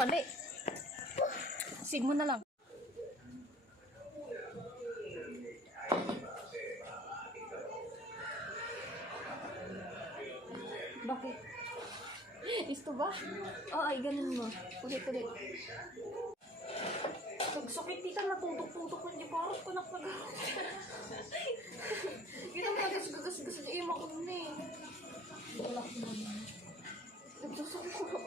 pali. Sig mo na lang. Bakit? Isto ba? Oh, ay, ganun mo. Ulit. Nagsakit dito, natutok-tutok ko. Hindi ko harap ko nakagawa. Ginang magas-gagas-gas na ima ko na eh. Nagsasakit ko.